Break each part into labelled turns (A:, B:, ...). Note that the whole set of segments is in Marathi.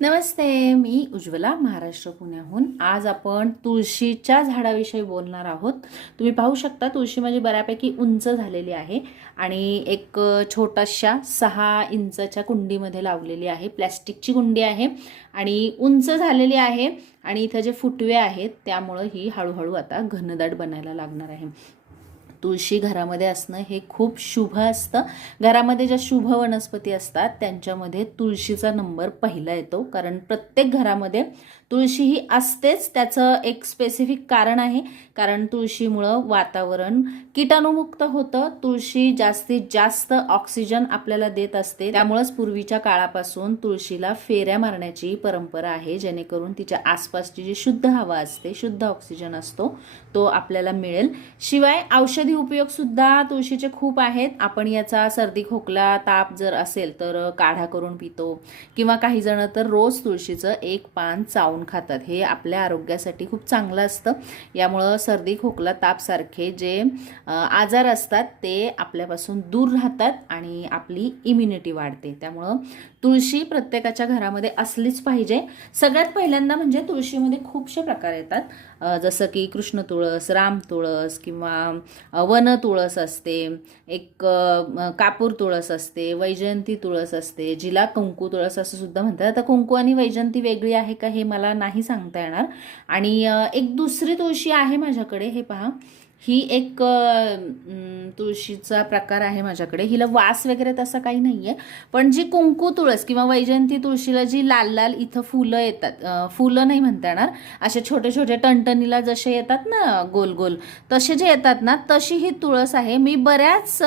A: नमस्ते मी उज्ज्वला महाराष्ट्र पुण्याहून. आज आपण तुळशीच्या झाडाविषयी बोलणार आहोत. तुम्ही पाहू शकता तुळशी माझी बऱ्यापैकी उंच झालेली आहे आणि एक छोटाशा सहा इंचाच्या कुंडीमध्ये लावलेली आहे. प्लॅस्टिकची कुंडी आहे आणि उंच झालेली आहे आणि इथं जे फुटवे आहेत त्यामुळं ही हळूहळू आता घनदाट बनायला लागणार आहे. तुळशी घरामध्ये असणं हे खूप शुभ असतं. घरामध्ये ज्या शुभ वनस्पती असतात त्यांच्यामध्ये तुळशीचा नंबर पहिला येतो. कारण प्रत्येक घरामध्ये तुळशी ही असतेच त्याचं एक स्पेसिफिक कारण आहे. कारण तुळशीमुळं वातावरण कीटाणुमुक्त होतं. तुळशी जास्तीत जास्त ऑक्सिजन आपल्याला देत असते. त्यामुळंच पूर्वीच्या काळापासून तुळशीला फेऱ्या मारण्याची परंपरा आहे. जेणेकरून तिच्या आसपासची जी शुद्ध हवा असते शुद्ध ऑक्सिजन असतो तो आपल्याला मिळेल. शिवाय औषधी औषधी उपयोगसुद्धा तुळशीचे खूप आहेत. आपण याचा सर्दी खोकला ताप जर असेल तर काढा करून पितो. किंवा काही जण तर रोज तुळशीचं एक पान चावून खातात. हे आपल्या आरोग्यासाठी खूप चांगलं असतं. यामुळं सर्दी खोकला तापसारखे जे आजार असतात ते आपल्यापासून दूर राहतात आणि आपली इम्युनिटी वाढते. त्यामुळं तुळशी प्रत्येकाच्या घरामध्ये असलीच पाहिजे. सगळ्यात पहिल्यांदा म्हणजे तुळशीमध्ये खूपशे प्रकार येतात. जसं की कृष्ण तुळस राम तुळस किंवा वन तुळस असते. एक कापूर तुळस असते वैजयंती तुळस असते जिला कुंकू तुळस असं सुद्धा म्हणतात. आता कुंकू आणि वैजयंती वेगळी आहे का हे मला नाही सांगता येणार. आणि एक दुसरी तुळशी आहे माझ्याकडे हे पहा. ही एक तुळशीचा प्रकार आहे माझ्याकडे. हिला वास वगैरे तसा काही नाही आहे पण जी कुंकू तुळस किंवा वैजयंती तुळशीला जी लाल लाल इथं फुलं येतात फुलं नाही म्हणता येणार. असे छोटे छोटे टणटणीला जसे येतात ना गोल गोल तसे जे येतात ना तशी ही तुळस आहे. मी बऱ्याच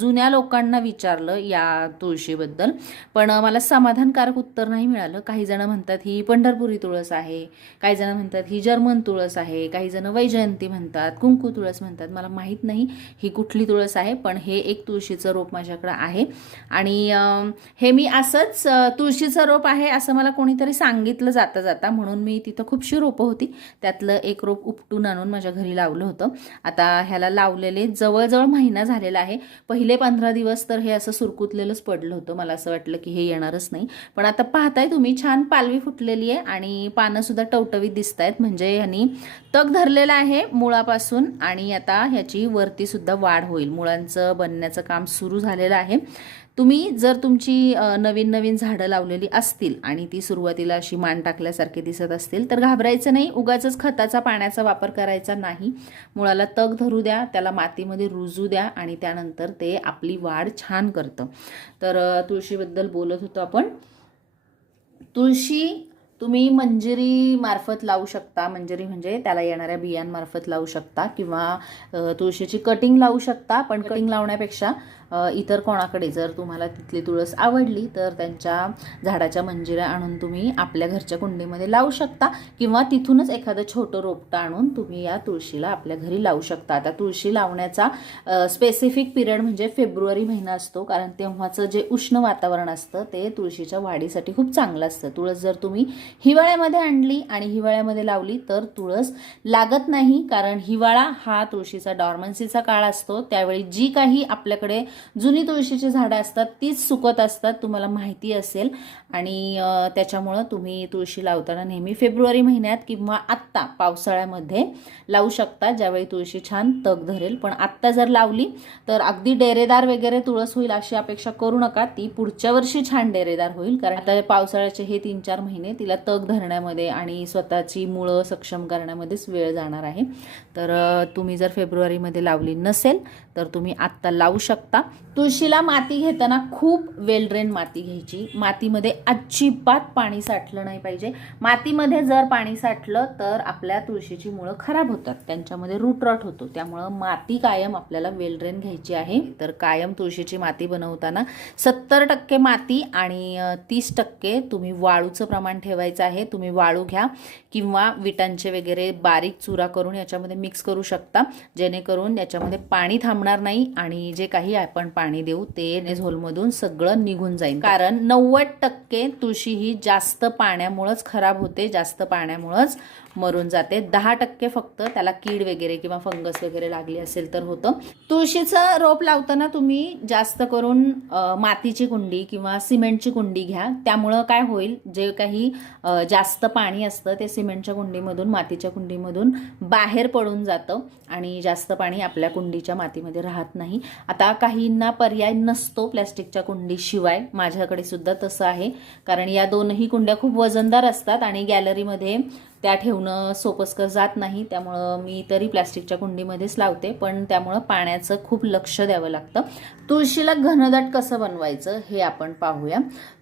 A: जुन्या लोकांना विचारलं या तुळशीबद्दल. पण मला समाधानकारक उत्तर नाही मिळालं. काही जण म्हणतात ही पंढरपुरी तुळस आहे. काही जण म्हणतात ही जर्मन तुळस आहे. काही जण वैजयंती म्हणतात कुंकू तुळस म्हणतात. मला माहीत नाही ही कुठली तुळस आहे पण हे एक तुळशीचं रोप माझ्याकडं आहे. आणि हे मी असंच तुळशीचं रोप आहे असं मला कोणीतरी सांगितलं जाता जाता म्हणून मी तिथं खूपशी रोपं होती. त्यातलं एक रोप उपटून आणून माझ्या घरी लावलं होतं. आता ह्याला लावलेले जवळजवळ महिना झालेला आहे. पहिले पंधरा दिवस तर हे असं सुरकुतलेलंच पडलं होतं. मला असं वाटलं की हे येणारच नाही. पण आता पाहताय तुम्ही छान पालवी फुटलेली आहे आणि पानं सुद्धा टवटवीत दिसत आहेत म्हणजे ह्यांनी तग धरलेलं आहे मुळापासून आणि आणि आता ह्याची वरती सुद्धा वाढ होईल. मुळांचं बनण्याचं काम सुरू झालेलं आहे. तुम्ही जर तुमची नवीन नवीन झाडं लावलेली असतील आणि ती सुरुवातीला अशी मान टाकल्यासारखी दिसत असतील तर घाबरायचं नाही. उगाच खताचा पाण्याचा वापर करायचा नाही. मुळाला तग धरू द्या त्याला मातीमध्ये रुजू द्या आणि त्यानंतर ते आपली वाढ छान करतं. तर तुळशीबद्दल बोलत होतो आपण. तुळशी तुम्ही मंजिरी मार्फत लावू शकता. मंजिरी म्हणजे त्याला येणाऱ्या बियांमार्फत लावू शकता किंवा तुळशीची कटिंग लावू शकता. पण कटिंग लावण्यापेक्षा इतर कोणाकडे जर तुम्हाला तिथली तुळस आवडली तर त्यांच्या झाडाच्या मंजिऱ्या आणून तुम्ही आपल्या घरच्या कुंडीमध्ये लावू शकता किंवा तिथूनच एखादं छोटं रोपटं आणून तुम्ही या तुळशीला आपल्या घरी लावू शकता. आता तुळशी लावण्याचा स्पेसिफिक पिरियड म्हणजे फेब्रुवारी महिना असतो कारण तेव्हाचं जे उष्ण वातावरण असतं ते तुळशीच्या वाढीसाठी खूप चांगलं असतं. तुळस जर तुम्ही हिवाळ्यामध्ये आणली आणि हिवाळ्यामध्ये लावली तर तुळस लागत नाही कारण हिवाळा हा तुळशीचा डॉर्मन्सीचा काळ असतो. त्यावेळी जी काही आपल्याकडे जुनी तुळशीची झाडं असतात तीच सुकत असतात तुम्हाला माहिती असेल. आणि त्याच्यामुळं तुम्ही तुळशी लावताना नेहमी फेब्रुवारी महिन्यात किंवा आत्ता पावसाळ्यामध्ये लावू शकता. ज्यावेळी तुळशी छान तग धरेल. पण आत्ता जर लावली तर अगदी डेरेदार वगैरे तुळस होईल अशी अपेक्षा करू नका. ती पुढच्या वर्षी छान डेरेदार होईल. कारण आता पावसाळ्याचे हे तीन चार महिने तिला तग धरण्यामध्ये आणि स्वतःची मुळं सक्षम करण्यामध्येच वेळ जाणार आहे. तर तुम्ही जर फेब्रुवारीमध्ये लावली नसेल तर तुम्ही आत्ता लावू शकता. तुळशीला माती घेताना खूप वेल ड्रेन माती घ्यायची. मातीमध्ये अजिबात पाणी साठलं नाही पाहिजे. मातीमध्ये जर पाणी साठलं तर आपल्या तुळशीची मुळं खराब होतात. त्यांच्यामध्ये रूट रॉट होतो. त्यामुळं माती कायम आपल्याला वेल ड्रेन घ्यायची आहे. तर कायम तुळशीची माती बनवताना सत्तर टक्के माती आणि तीस टक्के तुम्ही वाळूचं प्रमाण ठेवायचं आहे. तुम्ही वाळू घ्या किंवा विटांचे वगैरे बारीक चुरा करून याच्यामध्ये मिक्स करू शकता. जेणेकरून याच्यामध्ये पाणी थांबणार नाही आणि जे काही आपण पाणी देऊ ते झोलमधून सगळं निघून जाईल. कारण नव्वद टक्के तुळशी ही जास्त पाण्यामुळंच खराब होते जास्त पाण्यामुळंच मरून जाते. दहा टक्के फक्त त्याला कीड वगैरे किंवा फंगस वगैरे लागली असेल तर होतं. तुळशीचं रोप लावताना तुम्ही जास्त करून मातीची कुंडी किंवा सिमेंटची कुंडी घ्या. त्यामुळं काय होईल जे काही जास्त पाणी असतं ते सिमेंटच्या कुंडीमधून मातीच्या कुंडीमधून बाहेर पडून जातं आणि जास्त पाणी आपल्या कुंडीच्या मातीमध्ये राहत नाही. आता काहींना पर्याय नसतो प्लॅस्टिकच्या कुंडीशिवाय. माझ्याकडे सुद्धा तसं आहे. कारण या दोनही कुंड्या खूप वजनदार असतात आणि गॅलरीमध्ये त्या ठेवणं सोपस्कर जात नाही. त्यामुळं मी तरी प्लॅस्टिकच्या कुंडीमध्येच लावते. पण त्यामुळं पाण्याचं खूप लक्ष द्यावं लागतं. तुळशीला घनदाट कसं बनवायचं हे आपण पाहूया.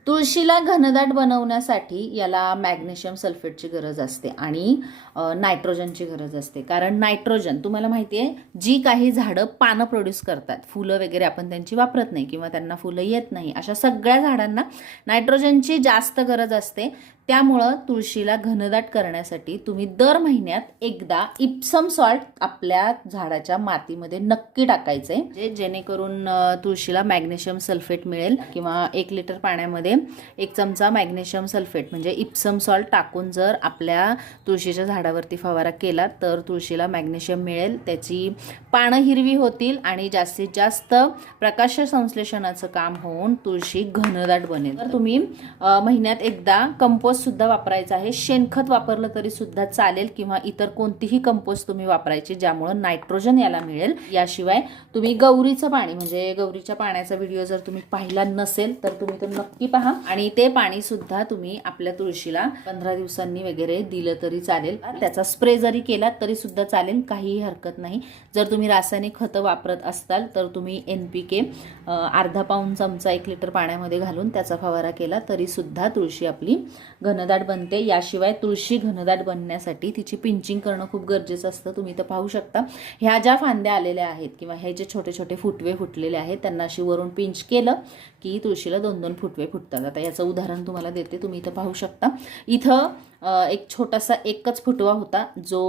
A: तुळशीला घनदाट बनवण्यासाठी याला मॅग्नेशियम सल्फेटची गरज असते आणि नायट्रोजनची गरज असते. कारण नायट्रोजन तुम्हाला माहिती आहे जी काही झाडं पानं प्रोड्यूस करतात फुलं वगैरे आपण त्यांची वापरत नाही किंवा त्यांना फुलं येत नाही अशा सगळ्या झाडांना नायट्रोजनची जास्त गरज असते. त्यामुळं तुळशीला घनदाट करण्यासाठी तुम्ही दर महिन्यात एकदा इप्सम सॉल्ट आपल्या झाडाच्या मातीमध्ये नक्की टाकायचं. आहे जे जेणेकरून तुळशीला मॅग्नेशियम सल्फेट मिळेल किंवा एक लिटर पाण्यामध्ये एक चमचा मॅग्नेशियम सल्फेट म्हणजे इप्सम सॉल्ट टाकून जर आपल्या तुळशीच्या झाडावरती फवारा केला तर तुळशीला मॅग्नेशियम मिळेल. त्याची पानं हिरवी होतील आणि जास्तीत जास्त प्रकाश संश्लेषणाचं काम होऊन तुळशी घनदाट बनेल. तर तुम्ही महिन्यात एकदा कंपोस्टसुद्धा वापरायचं आहे. शेणखत वापरलं तरीसुद्धा चालेल किंवा इतर कोणतीही कंपोस्ट तुम्ही वापरायची ज्यामुळं नायट्रोजन याला मिळेल. याशिवाय तुम्ही गौरीचं पाणी म्हणजे गौरीच्या पाण्याचा व्हिडिओ जर तुम्ही पाहिला नसेल तर तुम्ही तो नक्की पहा. आणि ते पाणी सुद्धा तुम्ही आपल्या तुळशीला पंधरा दिवसांनी वगैरे दिलं तरी चालेल. त्याचा स्प्रे जरी केला तरी सुद्धा चालेल काहीही हरकत नाही. जर तुम्ही रासायनिक खतं वापरत असताल तर तुम्ही एन पी के अर्धा पाऊन चमचा एक लिटर पाण्यामध्ये घालून त्याचा फवारा केला तरी सुद्धा तुळशी आपली घनदाट बनते. याशिवाय तुळशी घनदाट बनण्यासाठी तिची पिंचिंग करणं खूप गरजेचं असतं. तुम्ही तर पाहू शकता. ह्या ज्या फांद्या आलेल्या आहेत किंवा हे जे छोटे छोटे फुटवे फुटलेले आहेत त्यांना अशी वरून पिंच केलं की तुळशीला दोन दोन फुटवे फुटतात. आता याचं उदाहरण तुम्हाला देते. तुम्ही इथं पाहू शकता. इथं एक छोटासा एकच फुटवा होता जो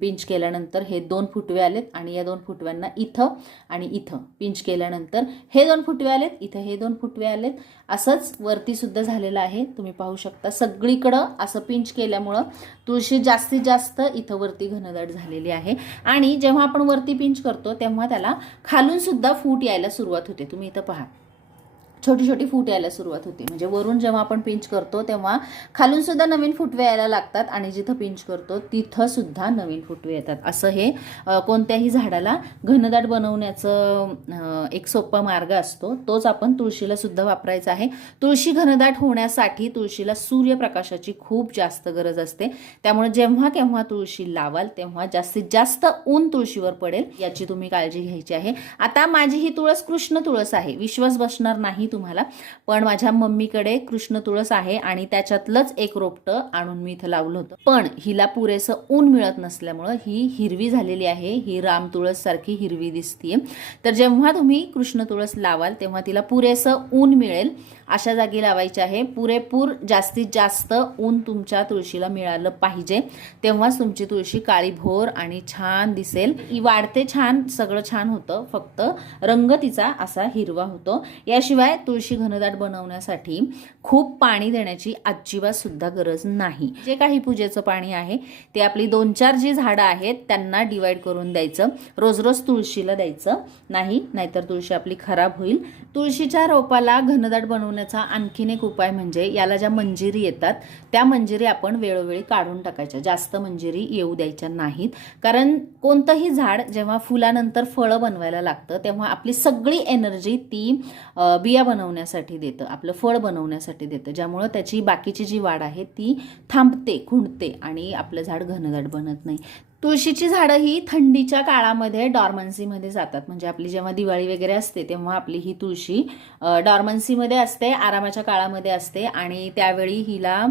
A: पिंच केल्यानंतर हे दोन फुटवे आलेत आणि या दोन फुटव्यांना इथं आणि इथं पिंच केल्यानंतर हे दोन फुटवे आलेत इथं हे दोन फुटवे आलेत. असंच वरती सुद्धा झालेलं आहे. तुम्ही पाहू शकता सगळीकडं असं पिंच केल्यामुळं तुळशी जास्तीत जास्त इथं वरती घनदाट झालेली आहे. आणि जेव्हा आपण वरती पिंच करतो तेव्हा त्याला खालूनसुद्धा फूट यायला सुरुवात होते. तुम्ही इथं पहा. छोटी छोटी फूट यायला सुरुवात होते. म्हणजे वरून जेव्हा आपण पिंच करतो तेव्हा खालून सुद्धा नवीन फुटवे यायला लागतात आणि जिथं पिंच करतो तिथं सुद्धा नवीन फुटवे येतात. असं हे कोणत्याही झाडाला घनदाट बनवण्याचं एक सोपा मार्ग असतो. तोच आपण तुळशीला सुद्धा वापरायचा आहे. तुळशी घनदाट होण्यासाठी तुळशीला सूर्यप्रकाशाची खूप जास्त गरज असते. त्यामुळे जेव्हा केव्हा तुळशी लावाल तेव्हा जास्तीत जास्त ऊन तुळशीवर पडेल याची तुम्ही काळजी घ्यायची आहे. आता माझी ही तुळस कृष्ण तुळस आहे. विश्वास बसणार नाही तुम्हाला. पण माझ्या मम्मीकडे कृष्ण तुळस आहे आणि त्याच्यातलंच एक रोपटं आणून मी इथं लावलं होतं. पण हिला पुरेसं ऊन मिळत नसल्यामुळं ही हिरवी झालेली आहे. ही राम तुळस सारखी हिरवी दिसतीये. तर जेव्हा तुम्ही कृष्ण तुळस लावाल तेव्हा तिला पुरेसं ऊन मिळेल. अशा जागी लावायची आहे. पुरेपूर जास्तीत जास्त ऊन तुमच्या तुळशीला मिळालं पाहिजे. तेव्हाच तुमची तुळशी काळी भोर आणि छान दिसेल. ही वाढते छान सगळं छान होतं. फक्त रंग तिचा असा हिरवा होतो. याशिवाय तुळशी घनदाट बनवण्यासाठी खूप पाणी देण्याची अजिबात सुद्धा गरज नाही. जे काही पूजेचं पाणी आहे ते आपली दोन चार जी झाडं आहेत त्यांना डिवाइड करून द्यायचं. रोज रोज तुळशीला द्यायचं. नाही नाहीतर तुळशी आपली खराब होईल. तुळशीच्या रोपाला घनदाट बनवण्याचा आणखीन एक उपाय म्हणजे याला ज्या मंजिरी येतात त्या मंजिरी आपण वेळोवेळी काढून टाकायच्या. जास्त मंजिरी येऊ द्यायच्या नाहीत. कारण कोणतंही झाड जेव्हा फुलानंतर फळं बनवायला लागतं तेव्हा आपली सगळी एनर्जी ती बिया बनवण्यासाठी देतं. आपलं फळ बनवण्यासाठी देतं. ज्यामुळं त्याची बाकीची जी वाढ आहे ती थांबते खुंटते आणि आपलं झाड घनदाट बनत नाही. तुळशीची झाडं ही थंडीच्या काळामध्ये डॉर्मन्सीमध्ये जातात. म्हणजे आपली जेव्हा दिवाळी वगैरे असते तेव्हा आपली ही तुळशी डॉर्मन्सीमध्ये असते आरामाच्या काळामध्ये असते आणि त्यावेळी हिला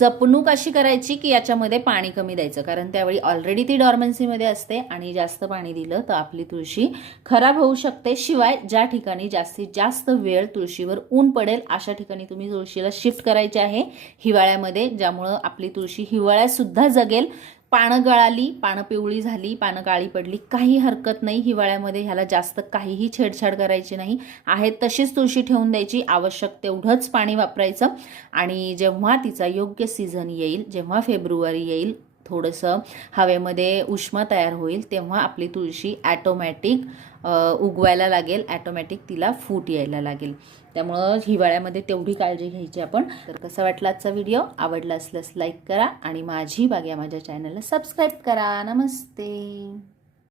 A: जपणूक अशी करायची की याच्यामध्ये पाणी कमी द्यायचं. कारण त्यावेळी ऑलरेडी ती डॉर्मन्सीमध्ये असते आणि जास्त पाणी दिलं तर आपली तुळशी खराब होऊ शकते. शिवाय ज्या ठिकाणी जास्तीत जास्त वेळ तुळशीवर ऊन पडेल अशा ठिकाणी तुम्ही तुळशीला शिफ्ट करायची आहे हिवाळ्यामध्ये ज्यामुळं आपली तुळशी हिवाळ्यात सुद्धा जगेल. पानं गळाली पानं पिवळी झाली पानं काळी पडली काही हरकत नाही. हिवाळ्यामध्ये ह्याला जास्त काहीही छेडछाड करायची नाही. आहे तशीच तुळशी ठेवून द्यायची. आवश्यक तेवढंच पाणी वापरायचं. आणि जेव्हा तिचा योग्य सीझन येईल जेव्हा फेब्रुवारी येईल थोडंसं हवेमध्ये उष्मा तयार होईल तेव्हा आपली तुळशी ॲटोमॅटिक उगवायला लागेल. ॲटोमॅटिक तिला फूट यायला लागेल. त्यामुळं हिवाळ्यामध्ये तेवढी काळजी घ्यायची आपण. तर कसा वाटला आजचा व्हिडिओ आवडला असल्यास लाईक करा आणि माझी बाग या माझ्या चॅनलला सबस्क्राईब करा. नमस्ते.